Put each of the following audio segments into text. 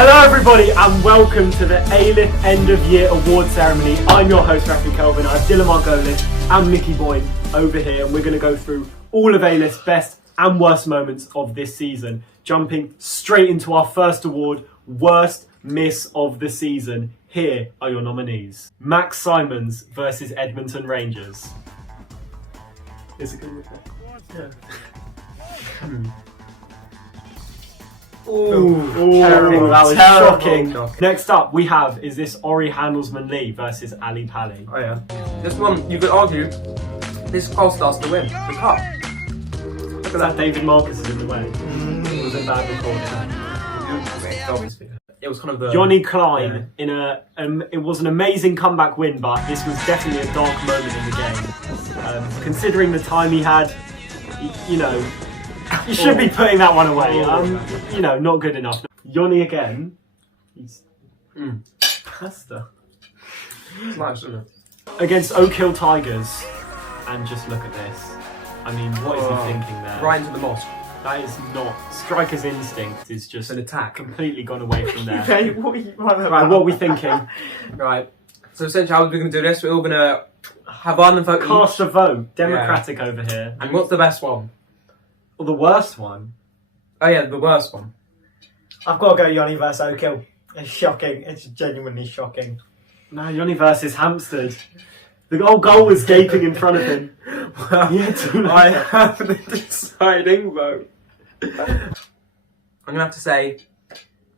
Hello everybody and welcome to the Alyth End of Year Award Ceremony. I'm your host Rafi Kelvin. I have Dylan Margolis and Mickey Boyne over here, and we're going to go through all of Alyth's best and worst moments of this season. Jumping straight into our first award, Worst Miss of the Season. Here are your nominees. Max Simons versus Edmonton Rangers. Is it good? Yeah. Terrible. That was shocking. Next up, we have, is this Ori Handelsman Lee versus Ali Pali? Oh yeah. This one, you could argue, this cost us to win the cup. Look at that, David Marcus is in the way. It was a bad recording. It was kind of the... Johnny Klein, in a, it was an amazing comeback win, but this was definitely a dark moment in the game. Considering the time he had, you know, you should be putting that one away. You know, not good enough. Yoni again. He's pasta. It's nice, isn't it? Against Oak Hill Tigers. And just look at this. I mean, what is he thinking there? Right into the mosque. That is not... Striker's instinct is just... An attack. Completely gone away from there. Okay, Right, what are we thinking? Right. So essentially how we're going to do this, we're all going to have one vote Cast a vote. Democratic over here. And what's the best one? Or the worst one? Oh yeah, the worst one. I've got to go Yoni versus Oak Hill. It's shocking. It's genuinely shocking. No, Yoni versus Hampstead. The whole goal was gaping in front of him. Well, I have the deciding vote. I'm going to have to say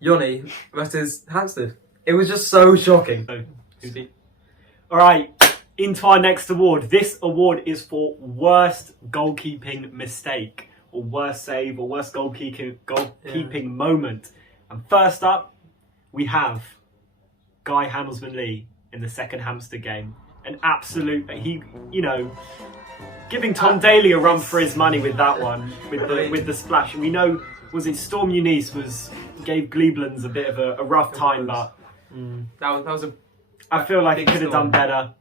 Yoni versus Hampstead. It was just so shocking. So, who's he? Alright, into our next award. This award is for worst goalkeeping mistake, or worst save, or worst goalkeeping moment. And first up, we have Guy Handelsman Lee in the second Hampstead game. An absolute, you know, giving Tom Daly a run for his money with that one, with the splash. And we know, was it Storm Eunice gave Gleeblands a bit of a rough time, but that was a... I feel like he could have done better.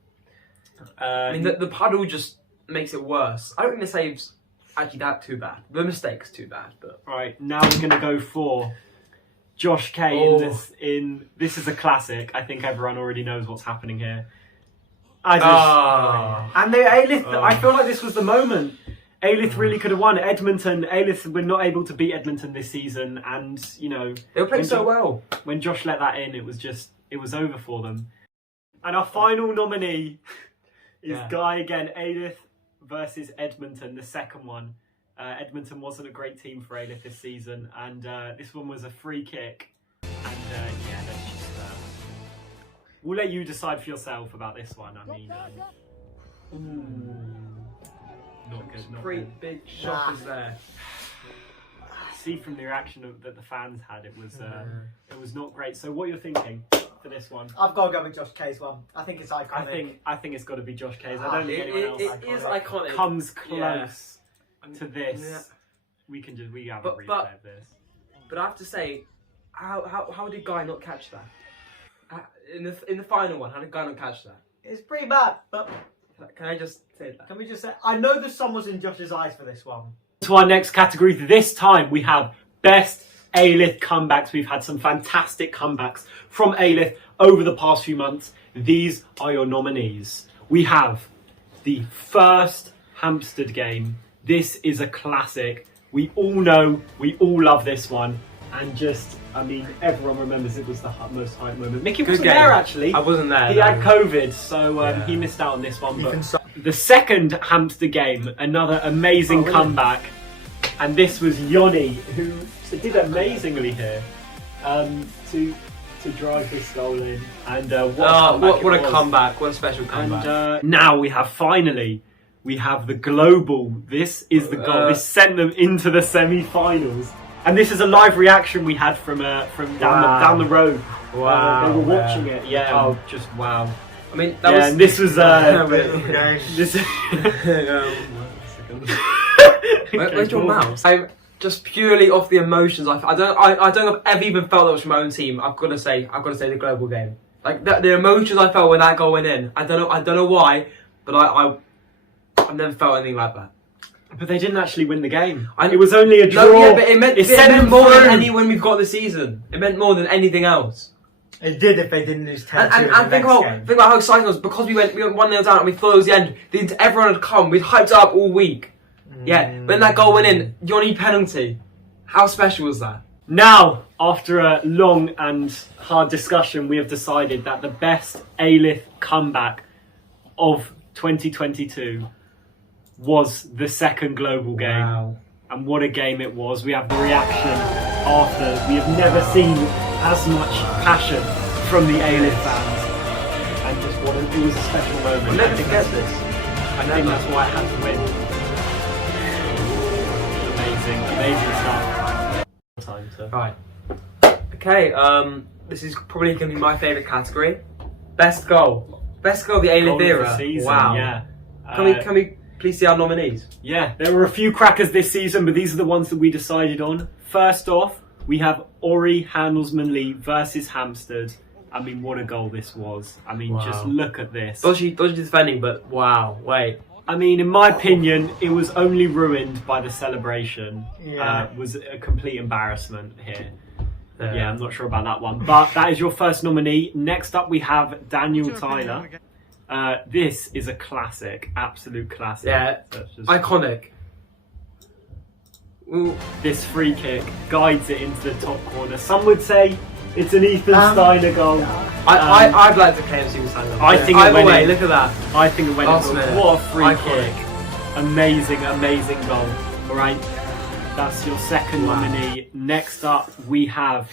I mean, the puddle just makes it worse. I don't think the save's actually that too bad. The mistake's too bad, but... Right, now we're going to go for Josh Kay this is a classic. I think everyone already knows what's happening here. And Alyth, I feel like this was the moment. Alyth really could have won. Alyth were not able to beat Edmonton this season, and, you know... They were playing so well. When Josh let that in, it was over for them. And our final nominee is Guy again, Alyth versus Edmonton, the second one. Edmonton wasn't a great team for Alyth this season, and this one was a free kick. And let's just... we'll let you decide for yourself about this one. I mean... not good, not Three good. big shockers there. See from the reaction that the fans had, it was not great. So what you're thinking for this one? I've got to go with Josh Kay's one. I think it's iconic. I think it's got to be Josh Kay's. I don't think anyone else It is iconic. comes close to this. Yeah. We have a replay of this. But I have to say, how did Guy not catch that? In the final one, how did Guy not catch that? It's pretty bad, but... Can I just say that? Can we just say... I know the sun was in Josh's eyes for this one. To our next category, this time we have Best Alyth Comebacks. We've had some fantastic comebacks from Alyth over the past few months. These are your nominees. We have the first Hampstead game. This is a classic. We all know, we all love this one. And just, I mean, everyone remembers it was the most hype moment. Mickey wasn't there, actually. I wasn't there. He had COVID, so he missed out on this one. But the second Hampstead game, another amazing comeback. And this was Yoni, who did amazingly here to drive this goal in. And what a comeback. What a special comeback. And now we have, finally, we have the global. This is the goal. This sent them into the semi-finals. And this is a live reaction we had from down the road. Wow. They were watching it. Yeah. Oh, just wow. I mean, that was... And this was... Where's your mouse? I'm just purely off the emotions. I don't think I've ever even felt that much from my own team. I've got to say the global game. Like the emotions I felt when that goal went in. I don't know why, but I've never felt anything like that. But they didn't actually win the game. And it was only a draw. No, yeah, but it meant sent them more than through. any win we've got this season. It meant more than anything else. It did if they didn't lose 10-2 And think about how exciting it was because we went 1-0 down and we thought it was the end. Everyone had come. We'd hyped it up all week. Yeah, when that goal went in, Yoni penalty. How special was that? Now, after a long and hard discussion, we have decided that the best Alyth comeback of 2022 was the second global game. Wow. And what a game it was. We have the reaction after. We have never seen as much passion from the Alyth fans. And just it was a special moment. I'll never I think forget that's- this. I think that's why it had to win. Amazing stuff. Time to... Right. Okay, this is probably going to be my favourite category. Best goal. Best goal of the Goal A-List of the era. season, Wow. yeah. Can we please see our nominees? Yeah, there were a few crackers this season, but these are the ones that we decided on. First off, we have Ori Handelsman-Lee versus Hampstead. I mean, what a goal this was. I mean, Wow. just look at this. Dodgy defending, but wow. Wait. I mean, in my opinion, it was only ruined by the celebration. Yeah. It was a complete embarrassment here. Yeah, I'm not sure about that one. But that is your first nominee. Next up, we have Daniel Tyler. This is a classic, absolute classic. Yeah, That's just- iconic. Ooh. This free kick guides it into the top corner. Some would say it's an Ethan Steiner goal. I'd like to claim Super Saiyan. I think it Either went way, in. look at that. I think it went Last in. minute. What a free Iconic. kick. Amazing goal. All right, that's your second nominee. Next up, we have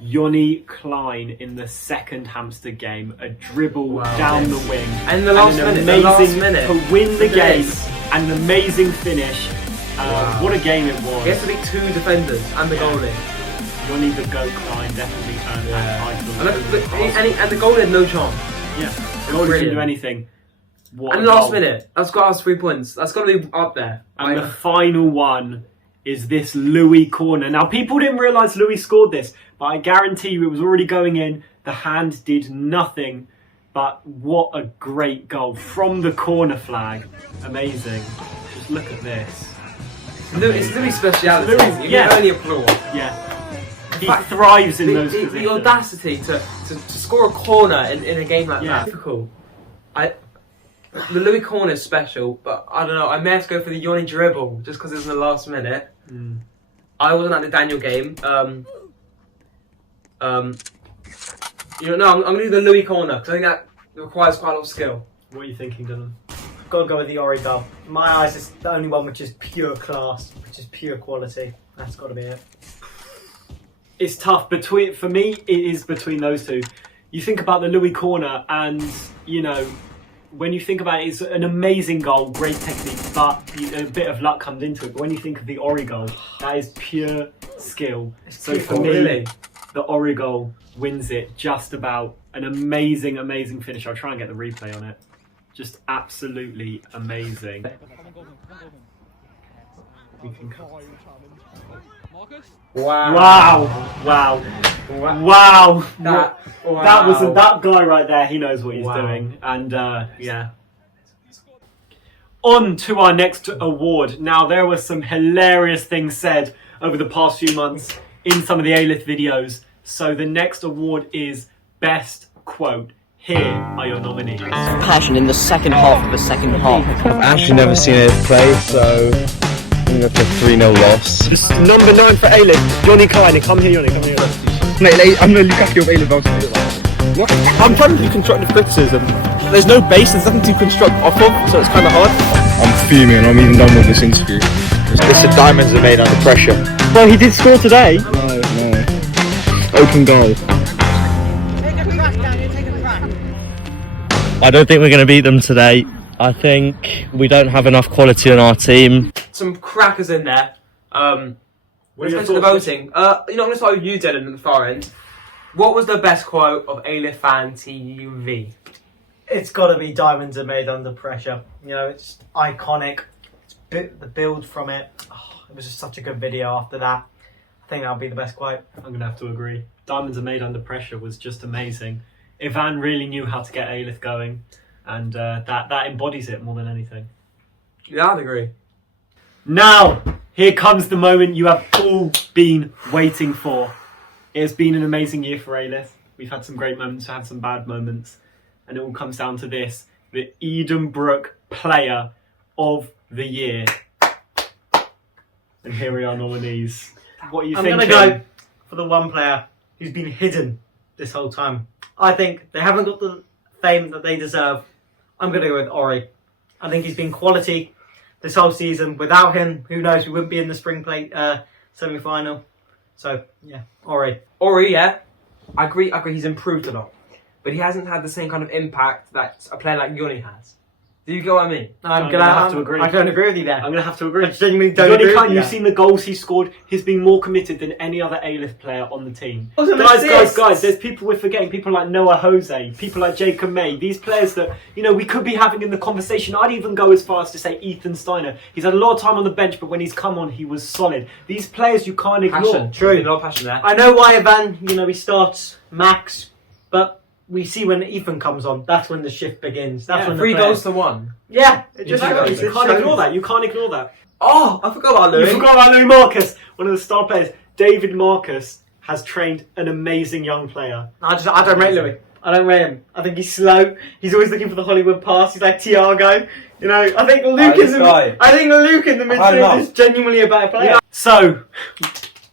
Yoni Klein in the second Hampstead game. A dribble down the wing. And the last an minute, amazing to win the Look at game. this. And an amazing finish. Wow. What a game it was. He has to beat two defenders and the goalie. Yoni the GOAT Klein definitely earned that title. And the goalie had no chance. Yeah, the goalie didn't do anything. What And a last goal. minute, that's got us 3 points. That's got to be up there. And the final one is this Louis corner. Now, people didn't realise Louis scored this, but I guarantee you it was already going in. The hand did nothing, but what a great goal from the corner flag. Amazing. Just look at this. It's Louis' speciality. Louis- You yeah. can only applaud. Yeah. He fact, thrives in those The positions. audacity to score a corner in a game like Yeah. that. Difficult. The Louis corner is special, but I don't know. I may have to go for the Yoni dribble just because it's in the last minute. I wasn't at the Daniel game. I'm gonna do the Louis corner because I think that requires quite a lot of skill. What are you thinking, Dylan? Got to go with the Ori goal. In my eyes, it's the only one which is pure class, which is pure quality. That's got to be it. It's tough. For me, it is between those two. You think about the Louis corner and, when you think about it, it's an amazing goal, great technique, but a bit of luck comes into it. But when you think of the Ori goal, that is pure skill. So for me, the Ori goal wins it just about. An amazing finish. I'll try and get the replay on it. Just absolutely amazing. We can cut. Wow. Wow. That was that guy right there. He knows what he's doing. And yeah. On to our next award. Now, there were some hilarious things said over the past few months in some of the Alyth videos. So the next award is Best Quote. Here are your nominees. Passion in the second half of the second half. I've actually never seen it play, so I'm going to 3-0 loss. Number 9 for Alyth, Yoni Klein. Come here, Yoni. Come here. Mate, I'm the Lukaku of A-Level. What? I'm trying to do constructive criticism. There's no base, there's nothing to construct off of, so it's kind of hard. I'm fuming and I'm even done with this interview. Listen, diamonds are made under pressure. Well, he did score today. No. Open goal. I don't think we're going to beat them today. I think we don't have enough quality on our team. Some crackers in there. What are your Especially the thoughts? voting. I'm going to start with you, Dylan, at the far end. What was the best quote of Alyth Fan TV? It's got to be Diamonds Are Made Under Pressure. It's iconic. The build from it. It was just such a good video after that. I think that'll be the best quote. I'm going to have to agree. Diamonds Are Made Under Pressure was just amazing. Ivan really knew how to get Alyth going, and that embodies it more than anything. Yeah, I'd agree. Now, here comes the moment you have all been waiting for. It has been an amazing year for Alyth. We've had some great moments, we've had some bad moments. And it all comes down to this. The Edenbrook Player of the Year. And here are our nominees. What are you thinking? I'm going to go for the one player who's been hidden this whole time. I think they haven't got the fame that they deserve. I'm going to go with Ori. I think he's been quality this whole season. Without him, who knows, we wouldn't be in the spring play semi-final. So, yeah, Ori. Ori, yeah, I agree, he's improved a lot. But he hasn't had the same kind of impact that a player like Yoni has. Do you get what I mean? I'm going to have to agree. I don't agree with you there. I'm going to have to agree. I genuinely don't agree with you. You've seen the goals he scored. He's been more committed than any other Alyth player on the team. Guys, there's people we're forgetting. People like Noah Jose, people like Jacob May. These players that, you know, we could be having in the conversation. I'd even go as far as to say Ethan Steiner. He's had a lot of time on the bench, but when he's come on, he was solid. These players you can't ignore. Passion. True. A lot of passion there. I know why Ivan, you know, he starts Max, but we see when Ethan comes on, that's when the shift begins. That's when 3 the players... goals to 1. Yeah, it just Exactly. shows. You can't ignore that. You can't ignore that. Oh, I forgot about Louis. You forgot about Louis Marcus, one of the star players. David Marcus has trained an amazing young player. I don't rate Louis. I don't rate him. I think he's slow. He's always looking for the Hollywood pass. He's like Thiago. You know, I think Luke in the midfield is genuinely a better player. So,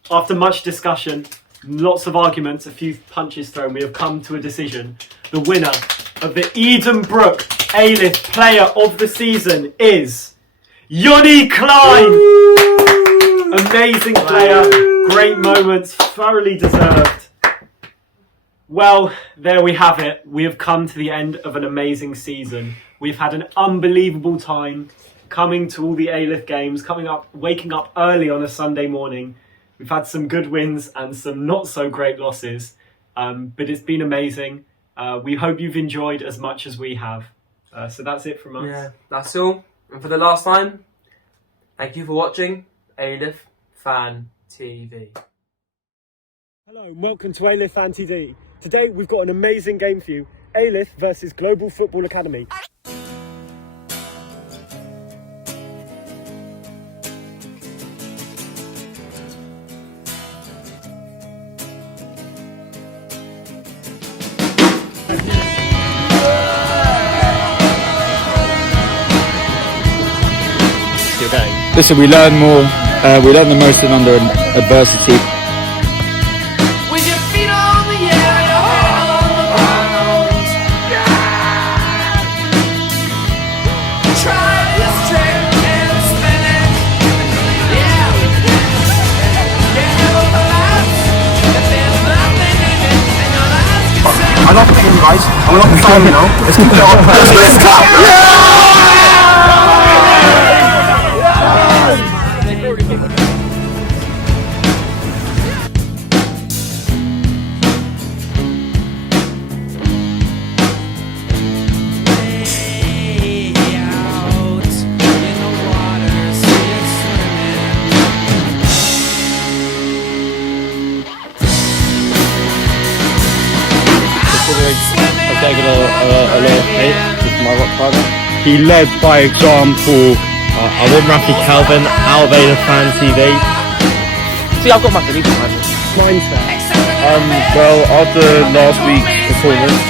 after much discussion, lots of arguments, a few punches thrown, we have come to a decision. The winner of the Edenbrook Alyth Player of the Season is Yoni Klein. Amazing player, great moments, thoroughly deserved. Well, there we have it. We have come to the end of an amazing season. We've had an unbelievable time coming to all the Alyth games, waking up early on a Sunday morning. We've had some good wins and some not so great losses, but it's been amazing. We hope you've enjoyed as much as we have. So that's it from us. Yeah, that's all. And for the last time, thank you for watching Alyth Fan TV. Hello and welcome to Alyth Fan TV. Today we've got an amazing game for you. Alyth versus Global Football Academy. Listen, we learn more, we learn the most than under adversity. With your feet on the air, your head on the ground. Try this trick and spin it. Yeah. You never collapse if there's nothing in it, and your last consent. I'm not the king, guys. I'm not the fan, you know. Let's keep it on. Let's go! I've taken a lot of hate with my rock father. He led by example. I want Rafi Calvin out of Alyth Fan TV. See, I've got my belief behind it. Mindset. Well, after last week's performance,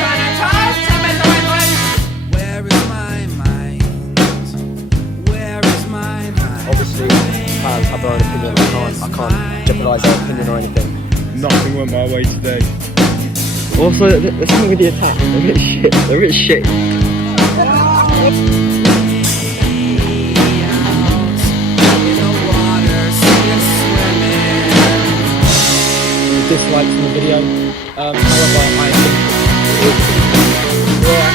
Where is my mind? Where is my mind? Obviously, fans have their own opinion. I can't jeopardise their opinion or anything. nothing went my way today. Also, there's something with the attack. They're a bit shit. They're a bit shit. Dislikes in the video. However,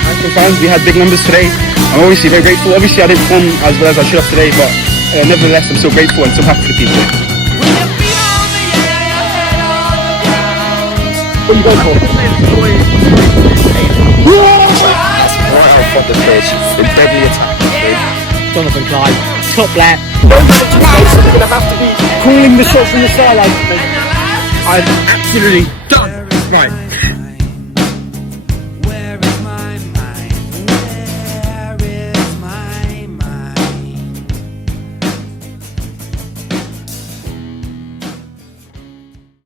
I think Fans, we had big numbers today. I'm obviously very grateful. Obviously, I didn't perform as well as I should have today, but nevertheless, I'm still grateful and still happy for the people. what are you going for? Right on front of the pitch, in deadly attack. Jonathan Clyde, top left. They're gonna have to be calling the shots from the sideline. I'm absolutely done. Right.